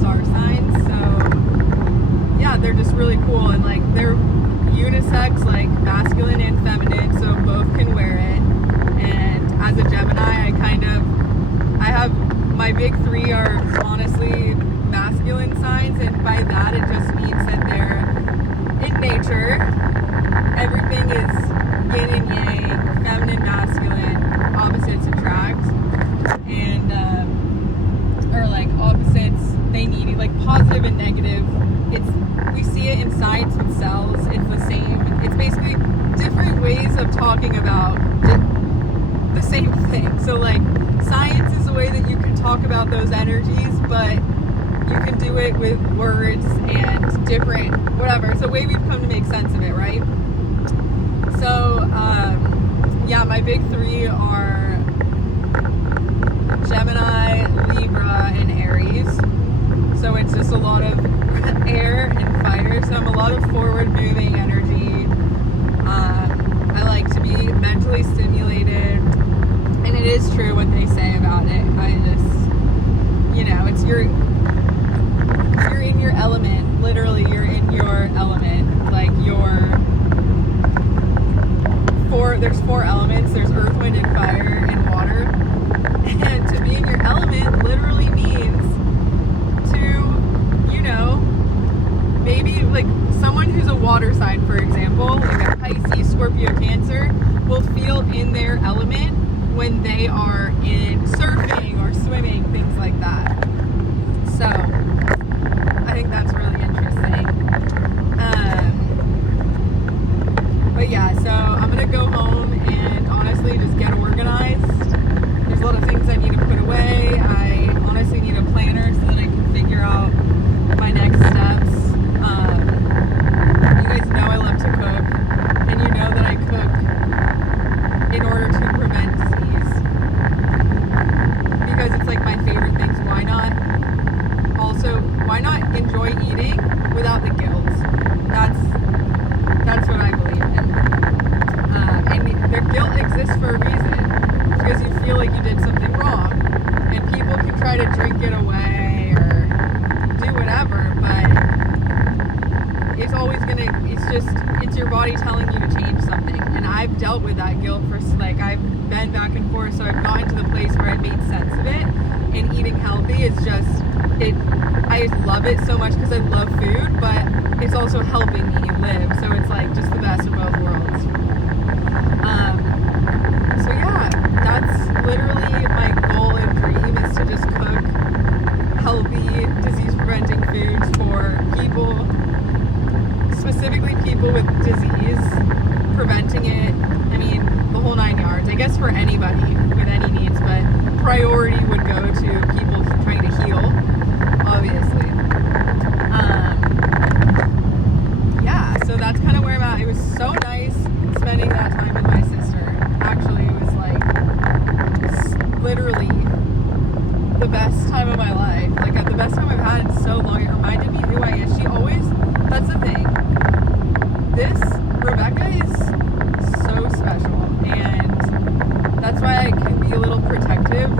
star signs. So yeah, they're just really cool, and like they're unisex, like masculine and feminine, so both can wear it. And as a Gemini, I have my big three are honestly masculine signs, and by that it just means that they're in nature. Everything is yin and yang, feminine, masculine, opposites attract, and or like opposites, they need like positive and negative. We see it in science with cells. It's the same. It's basically different ways of talking about the same thing. So like science is a way that you can talk about those energies, but you can do it with words and different whatever. It's a way we've come to make sense of it, right? So yeah, my big three are Gemini, Libra, and Aries. So it's just a lot of air and fire. So I'm a lot of forward moving energy. I like to be mentally stimulated, and it is true what they say about it. I just, it's you're in your element. Literally, you're in your element. Like there's four elements. There's earth, wind, and fire, and water. And to be in your element literally means to, maybe like someone who's a water sign, for example, like a Pisces, Scorpio, Cancer, will feel in their element when they are in surfing or swimming, things like that. So I think that's really interesting. But yeah, so I'm gonna go home and honestly just get organized. There's a lot of things I need to put away. I honestly need a planner so that I can figure out my next steps. You guys know I love to cook, and you know that I cook in order to prevent disease, because it's like my favorite things. Why not? Also, why not enjoy eating without the guilt? That's what I believe in. And their guilt exists for a reason, because you feel like you did something wrong, and people can try to drink it away or do whatever, but it's always it's your body telling you to change something. And I've dealt with that guilt for, like, I've been back and forth, so I've gotten to the place where I made sense of it, and eating healthy is just, I just love it so much because I love food, but it's also helping me live, so it's like just the best of both worlds. So yeah, that's literally my goal and dream, is to just cook healthy, disease-preventing foods for people, specifically people with disease, preventing it. I mean, the whole 9 yards. I guess for anybody with any needs, but priority would go to people trying to heal, obviously. Yeah, so that's kind of where I'm at. It was so nice spending that time with my sister. Actually, it was like literally the best time of my life. Like the best time I've had in so long. It reminded me who I am. That's the thing. Rebecca is so special, and that's why I can be a little protective.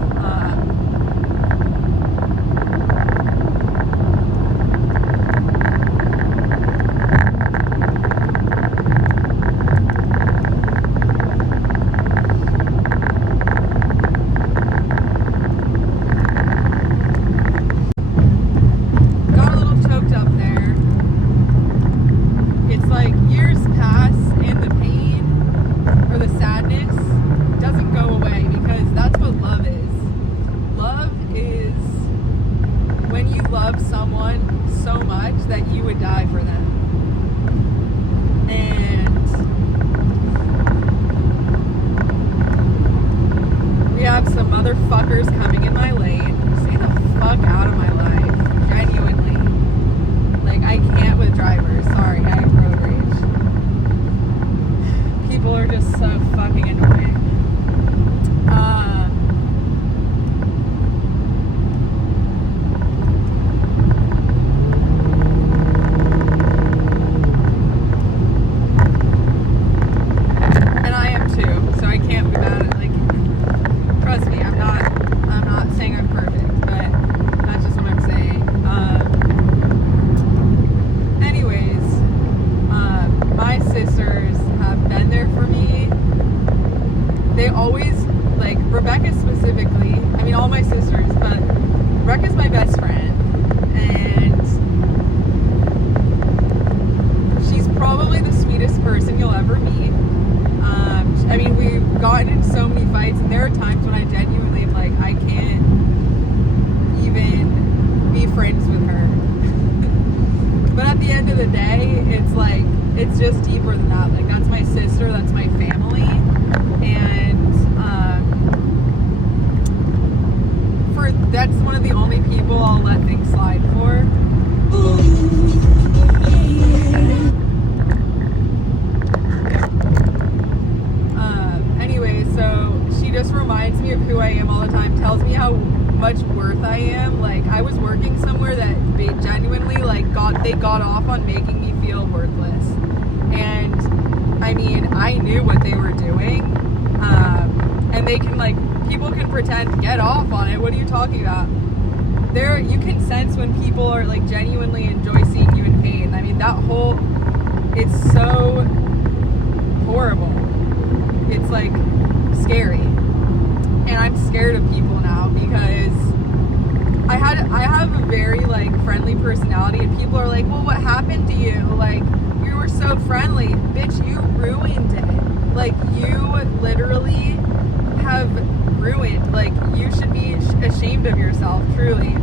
Got a little choked up there. It's like years pass and the pain or the sadness doesn't go away, because that's what love is. Love is when you love someone so much that you would die for them. And we have some motherfuckers coming in my lane. Stay the fuck out of my life. Genuinely. Like, I can't with drivers. Sorry, I have road rage. People are just so fucking annoying. And I am too, so I can't be mad at, like, trust me, I'm not saying I'm just deeper than that. Like, that's my sister, that's my family, and that's one of the only people I'll let things slide for. Anyway, so she just reminds me of who I am all the time, tells me how much worth I am. Like, I was working somewhere that they genuinely, like, they got off on making me feel worthless. And, I mean, I knew what they were doing. And they can, like, people can pretend, get off on it. What are you talking about? You can sense when people are, like, genuinely enjoy seeing you in pain. I mean, it's so horrible. It's, like, scary. And I'm scared of people now because I have a very, like, friendly personality, and people are like, well, what happened to you? Like, you were so friendly. Bitch, you ruined it. Like, you literally have ruined, like, you should be ashamed of yourself, truly.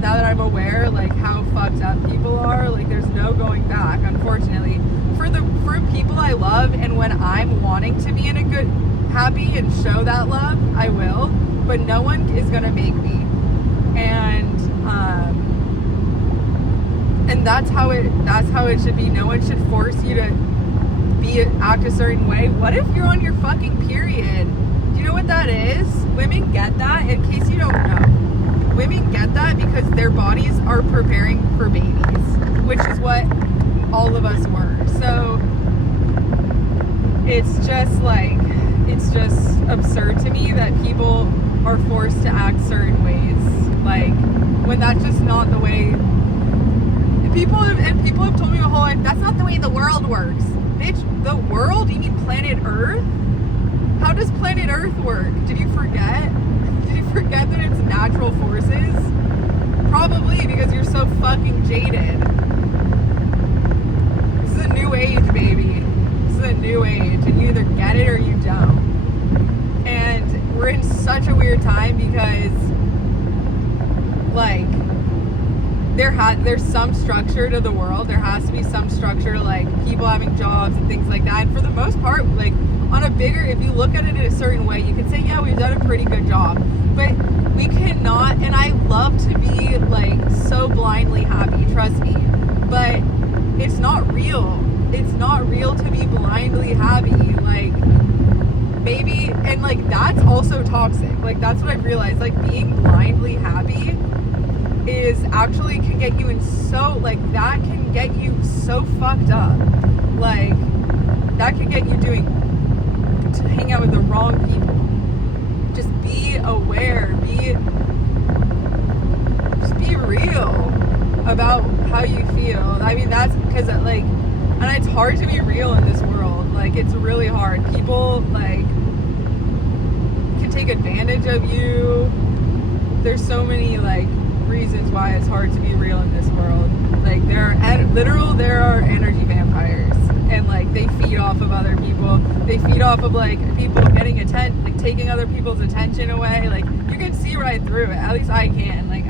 Now that I'm aware, like, how fucked up people are, like, there's no going back, unfortunately. For people I love, and when I'm wanting to be in a good, happy, and show that love, I will, but no one is gonna make me. And that's how it should be. No one should force you to act a certain way. What if you're on your fucking period? Do you know what that is? Women get that, in case you don't know. Women get that because their bodies are preparing for babies, which is what all of us were. So it's just absurd to me that people are forced to act certain ways, like, when that's just not the way. People have told me my whole life, that's not the way the world works. Bitch, the world? You mean planet Earth? How does planet Earth work? Did you forget? Did you forget that it's natural forces? Probably, because you're so fucking jaded. This is a new age, baby. This is a new age, and you either get it or you don't. And we're in such a weird time because, like, there's some structure to the world. There has to be some structure, like people having jobs and things like that. And for the most part, like, on a bigger, if you look at it in a certain way, you can say, yeah, we've done a pretty good job. But we cannot, and I love to be, like, so blindly happy, trust me. But it's not real. It's not real to be blindly happy. Like, maybe, and, like, that's also toxic. Like, that's what I've realized. Like, being blindly happy is actually can get you in so, like, that can get you so fucked up. Like, that can get you to hang out with the wrong people. Just be aware, just be real about how you feel. I mean, that's because, like, and it's hard to be real in this world. Like, it's really hard. People, like, can take advantage of you. There's so many, like, reasons why it's hard to be real in this world. Like, there are energy vampires, and, like, they feed off of other people. They feed off of, like, people getting like, taking other people's attention away. Like, you can see right through it. At least I can. Like,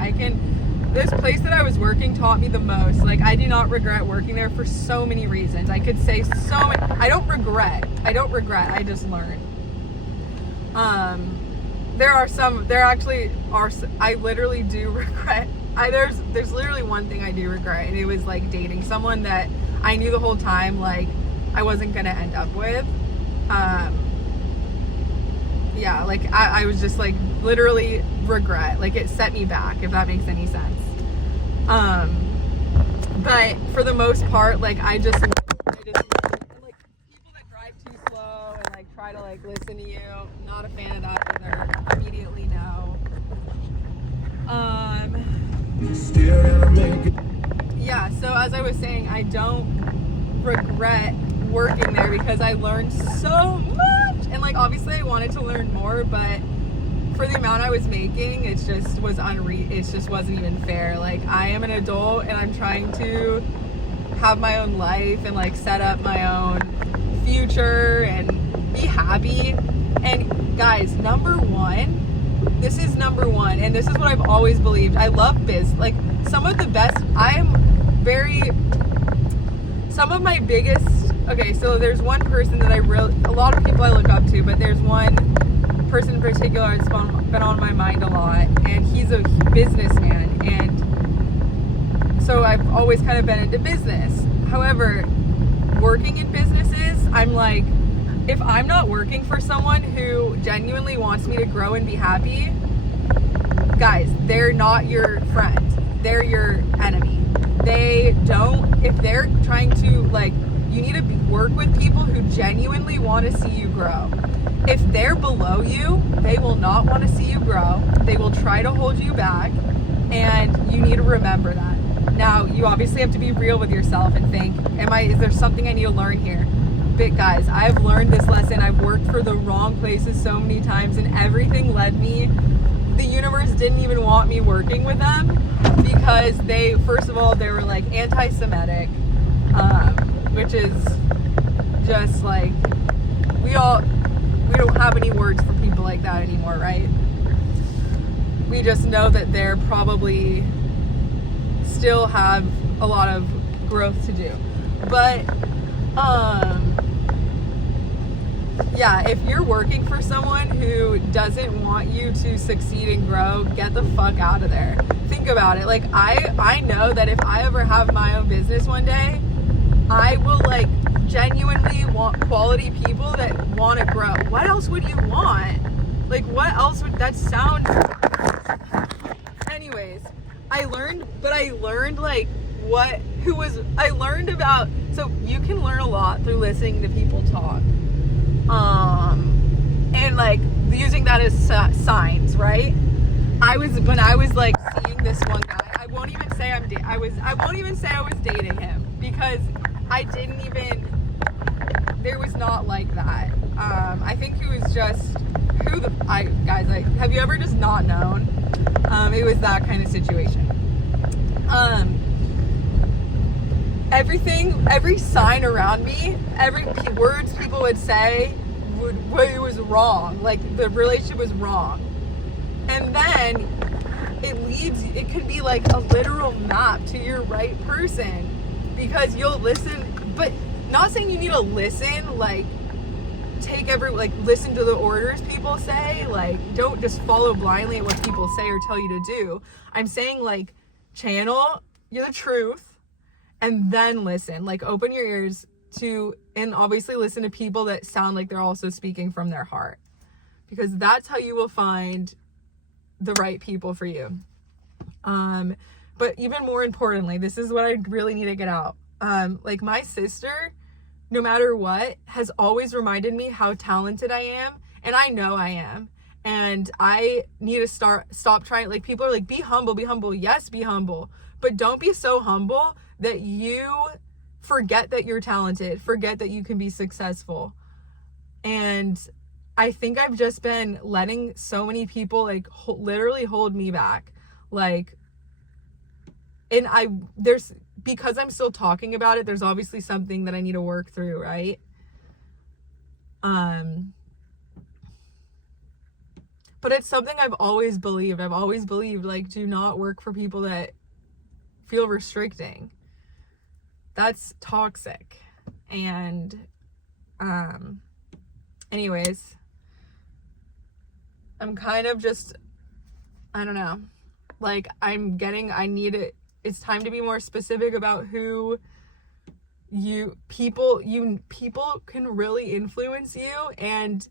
this place that I was working taught me the most. Like, I do not regret working there for so many reasons. I could say so many. I don't regret. I just learned. I literally do regret. There's literally one thing I do regret, and it was, like, dating someone that I knew the whole time, like, I wasn't gonna end up with. Yeah, like, I was just, like, literally regret. Like, it set me back, if that makes any sense. But for the most part, like, I just and, like, people that drive too slow and, like, try to, like, listen to you, not a fan of that either. Immediately no. Yeah, so as I was saying, I don't regret working there because I learned so much, and, like, obviously I wanted to learn more, but for the amount I was making, it just wasn't even fair. Like, I am an adult and I'm trying to have my own life and, like, set up my own future and be happy. And guys, number one number one, and this is what I've always believed, I love like some of my biggest, okay, so there's one person that a lot of people I look up to, but there's one person in particular that's been on my mind a lot, and he's a businessman, and so I've always kind of been into business. However, working in businesses, I'm like, if I'm not working for someone who genuinely wants me to grow and be happy, guys, they're not your friend. They're your enemy. If they're trying to, like, you need to work with people who genuinely want to see you grow. If they're below you, they will not want to see you grow. They will try to hold you back, and you need to remember that. Now, you obviously have to be real with yourself and think, is there something I need to learn here? But guys, I've learned this lesson. I've worked for the wrong places so many times, and everything led me. The universe didn't even want me working with them because first of all, they were like anti-Semitic, which is just like, we don't have any words for people like that anymore, right? We just know that they're probably still have a lot of growth to do. But yeah, if you're working for someone who doesn't want you to succeed and grow, get the fuck out of there. Think about it. Like, I know that if I ever have my own business one day, I will, like, genuinely want quality people that want to grow. What else would you want? Like, what else would that sound? Anyways, I learned about, so you can learn a lot through listening to people talk. And like using that as signs, right? When I was like seeing this one guy, I won't even say I was dating him, because there was not like that. I think he was just have you ever just not known? It was that kind of situation. Every sign around me, every words people would say, it was wrong. Like, the relationship was wrong. And then it could be like a literal map to your right person, because you'll listen, but not saying you need to listen, like, listen to the orders people say, like, don't just follow blindly at what people say or tell you to do. I'm saying, like, channel the truth and then listen, like, open your ears to, and obviously listen to people that sound like they're also speaking from their heart, because that's how you will find the right people for you. But even more importantly, this is what I really need to get out. Like, my sister, no matter what, has always reminded me how talented I am, and I know I am. And I need to stop trying, like, people are like, be humble. Yes, be humble. But don't be so humble that you forget that you're talented, forget that you can be successful. And I think I've just been letting so many people, like, literally hold me back. Like, and because I'm still talking about it, there's obviously something that I need to work through, right? But it's something I've always believed. Like, do not work for people that feel restricting. That's toxic. And anyways, I'm kind of just, I don't know, like, it's time to be more specific about who people can really influence you, and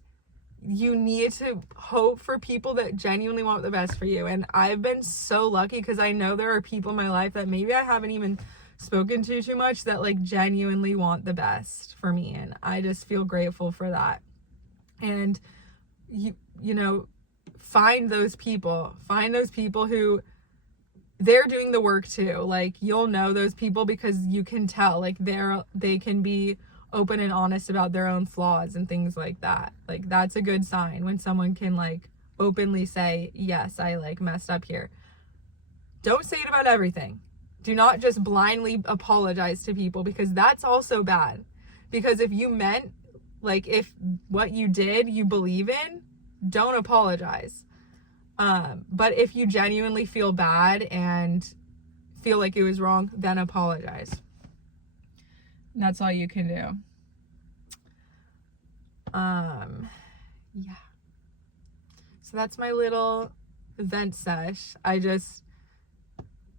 you need to hope for people that genuinely want the best for you. And I've been so lucky, because I know there are people in my life that maybe I haven't even spoken to too much that, like, genuinely want the best for me, and I just feel grateful for that. And you know, find those people who they're doing the work too. Like, you'll know those people because you can tell, like, they can be open and honest about their own flaws and things like that. Like, that's a good sign when someone can, like, openly say, yes, I, like, messed up here. Don't say it about everything. Do not just blindly apologize to people, because that's also bad. Because if you meant, like, if what you did you believe in, don't apologize. But if you genuinely feel bad and feel like it was wrong, then apologize. And that's all you can do. Yeah. So that's my little vent sesh.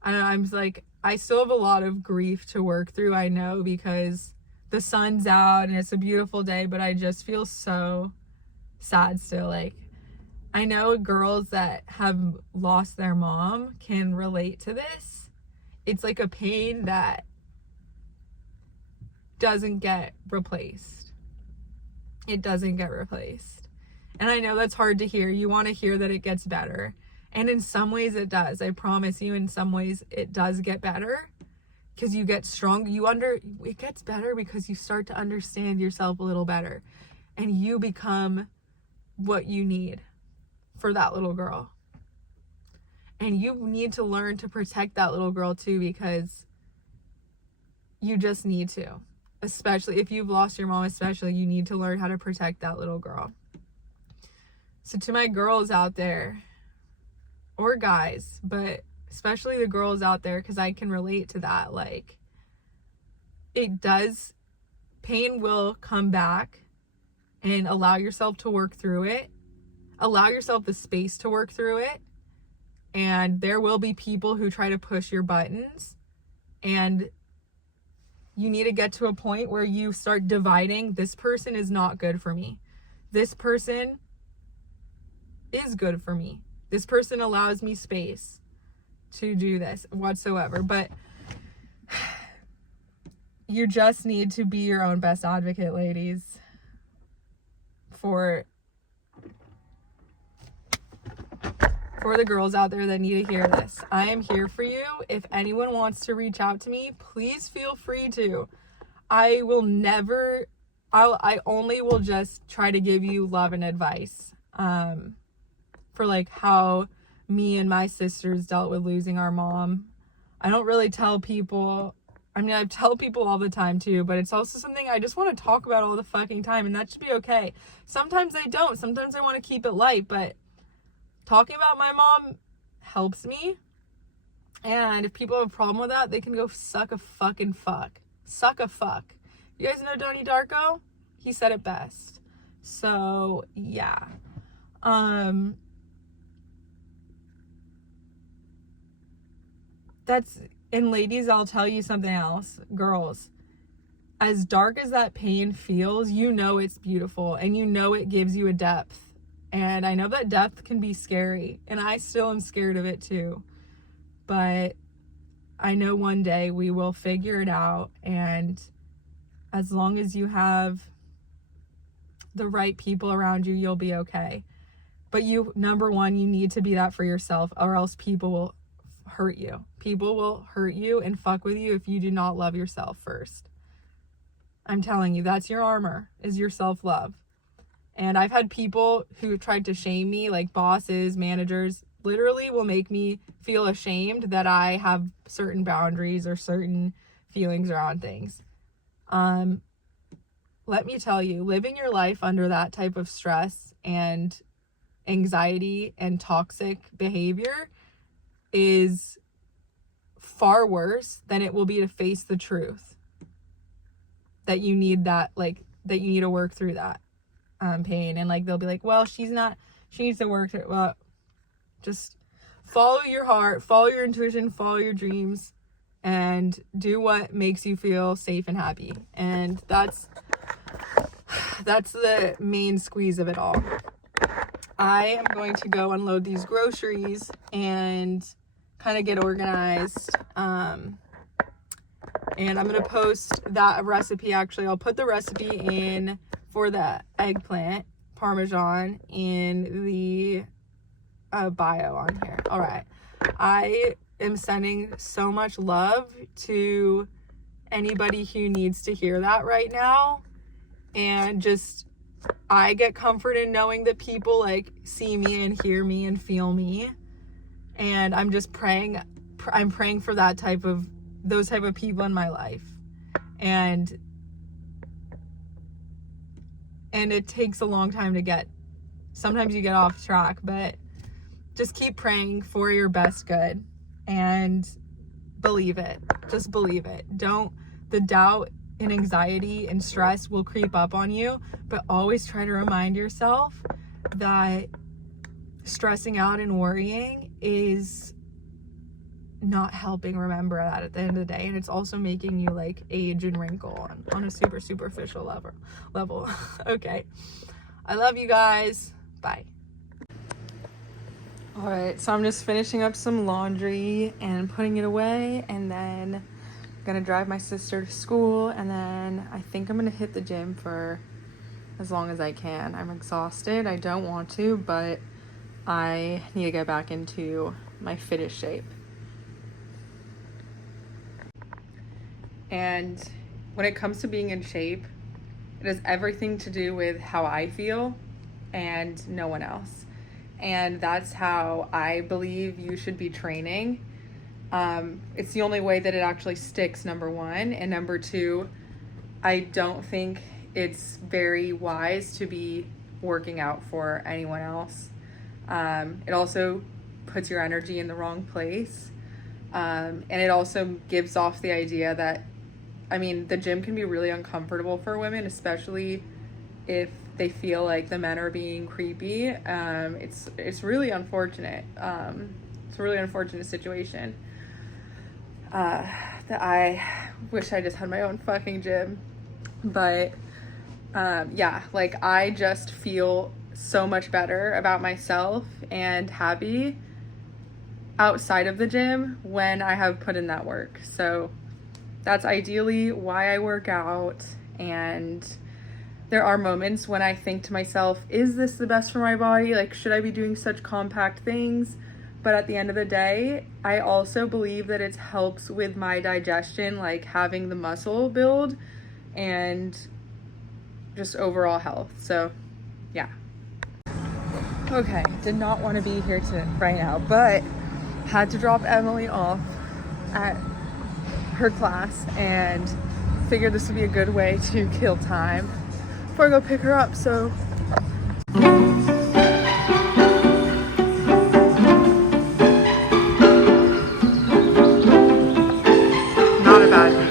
I'm like, I still have a lot of grief to work through, I know, because the sun's out and it's a beautiful day, but I just feel so sad still. Like, I know girls that have lost their mom can relate to this. It's like a pain that doesn't get replaced. It doesn't get replaced. And I know that's hard to hear. You want to hear that it gets better. And in some ways it does. I promise you, in some ways it does get better. Because you get strong. It gets better because you start to understand yourself a little better. And you become what you need for that little girl. And you need to learn to protect that little girl too, because you just need to. Especially if you've lost your mom, especially, you need to learn how to protect that little girl. So to my girls out there, or guys, but especially the girls out there, because I can relate to that, like, pain will come back, and allow yourself to work through it. Allow yourself the space to work through it. And there will be people who try to push your buttons, and you need to get to a point where you start dividing. This person is not good for me. This person is good for me. This person allows me space to do this whatsoever. But you just need to be your own best advocate, ladies, for the girls out there that need to hear this. I am here for you. If anyone wants to reach out to me, please feel free to. I only will just try to give you love and advice for like how me and my sisters dealt with losing our mom. I don't really tell people. I mean, I tell people all the time too, but it's also something I just want to talk about all the fucking time, and that should be okay. Sometimes I don't. Sometimes I want to keep it light, but talking about my mom helps me. And if people have a problem with that, they can go suck a fucking fuck. Suck a fuck. You guys know Donnie Darko? He said it best. So, yeah. And ladies, I'll tell you something else. Girls, as dark as that pain feels, you know it's beautiful, and you know it gives you a depth. And I know that depth can be scary, and I still am scared of it too. But I know one day we will figure it out, and as long as you have the right people around you, you'll be okay. But number one, you need to be that for yourself, or else people will hurt you. People will hurt you and fuck with you if you do not love yourself first. I'm telling you, that's your armor, is your self-love. And I've had people who tried to shame me, like bosses, managers, literally will make me feel ashamed that I have certain boundaries or certain feelings around things. Let me tell you, living your life under that type of stress and anxiety and toxic behavior is far worse than it will be to face the truth that you need that you need to work through that pain. And like, they'll be like, well, she needs to work through. Well, just follow your heart, follow your intuition, follow your dreams, and do what makes you feel safe and happy. And that's the main squeeze of it all. I am going to go unload these groceries and kind of get organized. And I'm going to post that recipe. Actually, I'll put the recipe in for the eggplant Parmesan in the bio on here. All right. I am sending so much love to anybody who needs to hear that right now. And just, I get comfort in knowing that people like see me and hear me and feel me. And I'm just praying. I'm praying for those type of people in my life. And it takes a long time to sometimes you get off track, but just keep praying for your best good and believe it. Just believe it. The doubt and anxiety and stress will creep up on you, but always try to remind yourself that stressing out and worrying is not helping. Remember that at the end of the day, and it's also making you like age and wrinkle on a super superficial level. Okay, I love you guys. Bye. All right, so I'm just finishing up some laundry and putting it away, and then I'm gonna drive my sister to school, and then I think I'm gonna hit the gym for as long as I can. I'm exhausted. I don't want to, but I need to get back into my fittest shape. And when it comes to being in shape, it has everything to do with how I feel and no one else. And that's how I believe you should be training. It's the only way that it actually sticks, number one. And number two, I don't think it's very wise to be working out for anyone else. It also puts your energy in the wrong place. And it also gives off the idea that, I mean, the gym can be really uncomfortable for women, especially if they feel like the men are being creepy. It's really unfortunate. It's a really unfortunate situation. That I wish I just had my own fucking gym. But yeah, like I just feel so much better about myself and happy outside of the gym when I have put in that work. So that's ideally why I work out. And there are moments when I think to myself, is this the best for my body? Like, should I be doing such compact things? But at the end of the day, I also believe that it helps with my digestion, like having the muscle build and just overall health. So yeah. Okay, did not want to be here right now, but had to drop Emily off at her class and figured this would be a good way to kill time before I go pick her up. So not a bad view.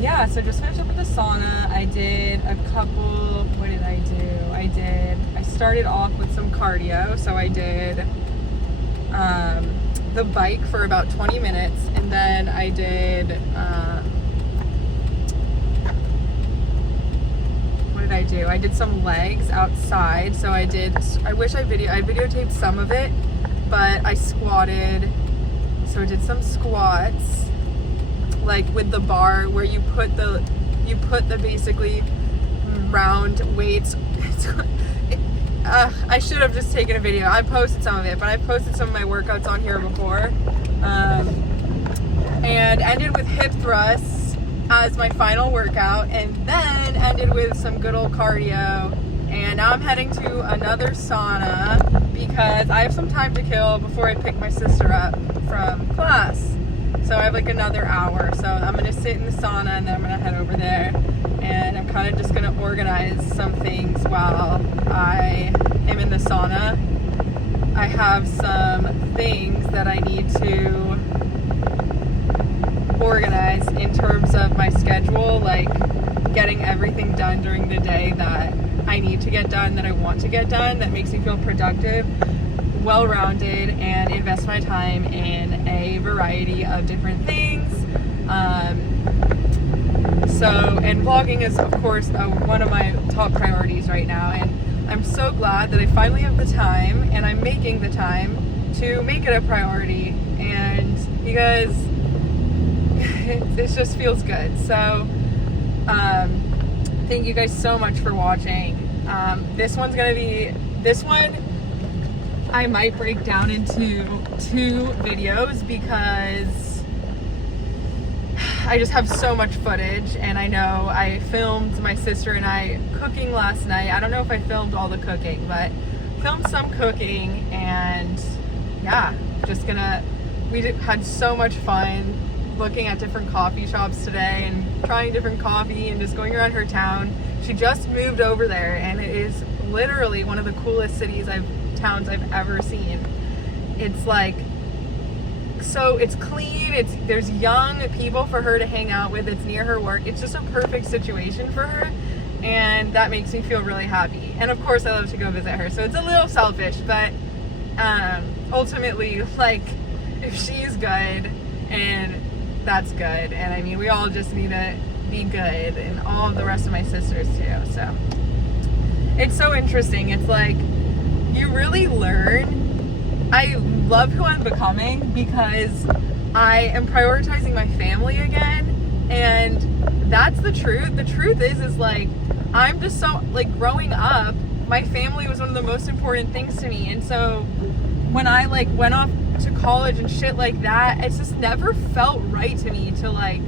Yeah, so just finished up with the sauna. I did a couple, what did I do? I started off with some cardio. So I did the bike for about 20 minutes, and then I did, what did I do? I did some legs outside. So I wish I videotaped some of it, but I squatted. So I did some squats, like with the bar where you put the basically round weights. I should have just taken a video. I posted some of it, but I posted some of my workouts on here before. And ended with hip thrusts as my final workout, and then ended with some good old cardio. And now I'm heading to another sauna because I have some time to kill before I pick my sister up from class. So I have like another hour. So I'm going to sit in the sauna and then I'm going to head over there. And I'm kind of just going to organize some things while I am in the sauna. I have some things that I need to organized in terms of my schedule, like getting everything done during the day that I need to get done, that I want to get done, that makes me feel productive, well-rounded, and invest my time in a variety of different things. And vlogging is, of course, one of my top priorities right now, and I'm so glad that I finally have the time, and I'm making the time to make it a priority. And you guys, it just feels good. So thank you guys so much for watching. This one I might break down into 2 videos because I just have so much footage, and I know I filmed my sister and I cooking last night. I don't know if I filmed all the cooking, but filmed some cooking, and yeah, we had so much fun looking at different coffee shops today and trying different coffee and just going around her town. She just moved over there, and it is literally one of the coolest towns I've ever seen. It's like, so it's clean, there's young people for her to hang out with, it's near her work, it's just a perfect situation for her, and that makes me feel really happy. And of course I love to go visit her, so it's a little selfish, but ultimately, like, if she's good, and that's good, and I mean, we all just need to be good, and all of the rest of my sisters too. So it's so interesting. It's like you really learn. I love who I'm becoming because I am prioritizing my family again, and that's the truth. The truth is like, I'm just so, like, growing up, my family was one of the most important things to me, and so when I like went off to college and shit like that, it's just never felt right to me to like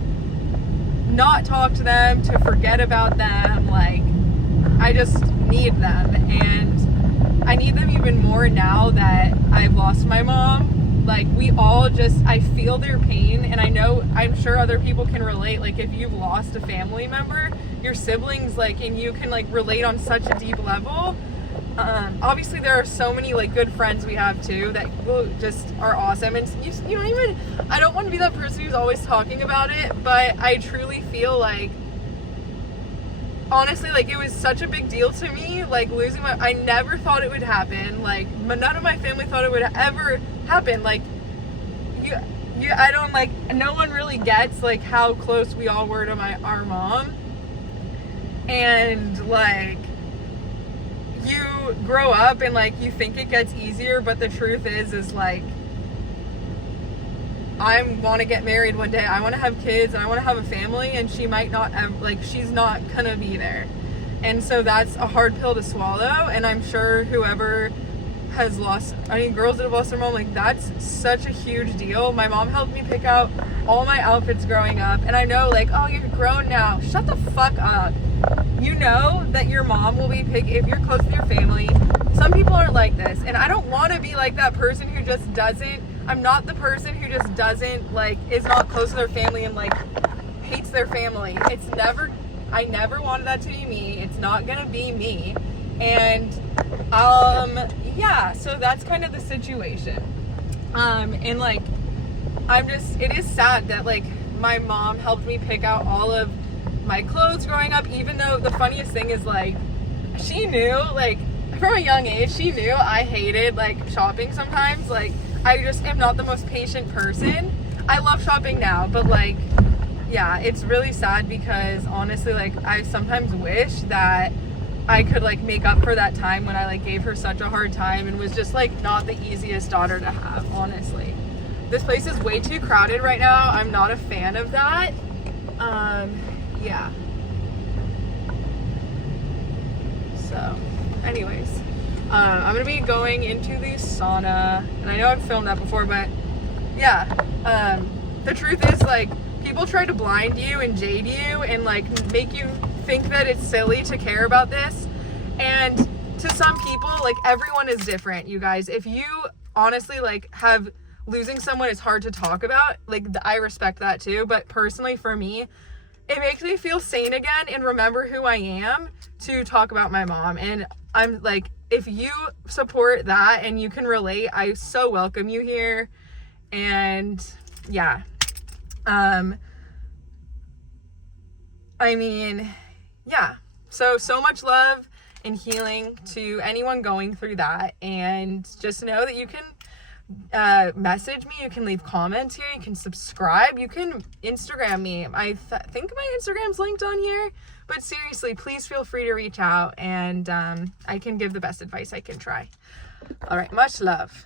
not talk to them, to forget about them. Like, I just need them, and I need them even more now that I've lost my mom. Like, we all just, I feel their pain, and I'm sure other people can relate. Like, if you've lost a family member, your siblings, like, and you can like relate on such a deep level. Obviously there are so many like good friends we have too that will just are awesome, and you don't even, I don't want to be that person who's always talking about it, but I truly feel like, honestly, like, it was such a big deal to me, like, losing I never thought it would happen. Like, none of my family thought it would ever happen. Like, I don't, like, no one really gets like how close we all were to our mom, and like, you grow up and like you think it gets easier, but the truth is like, I want to get married one day, I want to have kids, and I want to have a family, and she might not like, she's not gonna be there. And so that's a hard pill to swallow, and I'm sure whoever has lost, I mean, girls that have lost their mom, like, that's such a huge deal. My mom helped me pick out all my outfits growing up, and I know, like, oh, you're grown now. Shut the fuck up. You know that your mom will be if you're close to your family. Some people aren't like this, and I don't want to be like that person who just doesn't, I'm not the person who just doesn't, like, is not close to their family and like hates their family. I never wanted that to be me. It's not gonna be me. And yeah, so that's kind of the situation. And like, it is sad that like my mom helped me pick out all of my clothes growing up, even though the funniest thing is like, she knew, like, from a young age, she knew I hated like shopping sometimes. Like, I just am not the most patient person. I love shopping now, but like, yeah, it's really sad because honestly, like, I sometimes wish that I could like make up for that time when I like gave her such a hard time and was just like not the easiest daughter to have, honestly. This place is way too crowded right now. I'm not a fan of that. Yeah. So, anyways, I'm gonna be going into the sauna, and I know I've filmed that before, but yeah, the truth is, like, people try to blind you and jade you and like make you think that it's silly to care about this, and to some people, like, everyone is different, you guys. If you honestly like have losing someone is hard to talk about, like, I respect that too, but personally for me, it makes me feel sane again and remember who I am to talk about my mom. And I'm like, if you support that and you can relate, I so welcome you here. And yeah, I mean, yeah. So much love and healing to anyone going through that. And just know that you can message me, you can leave comments here, you can subscribe, you can Instagram me. I think my Instagram's linked on here. But seriously, please feel free to reach out, and I can give the best advice I can try. All right, much love.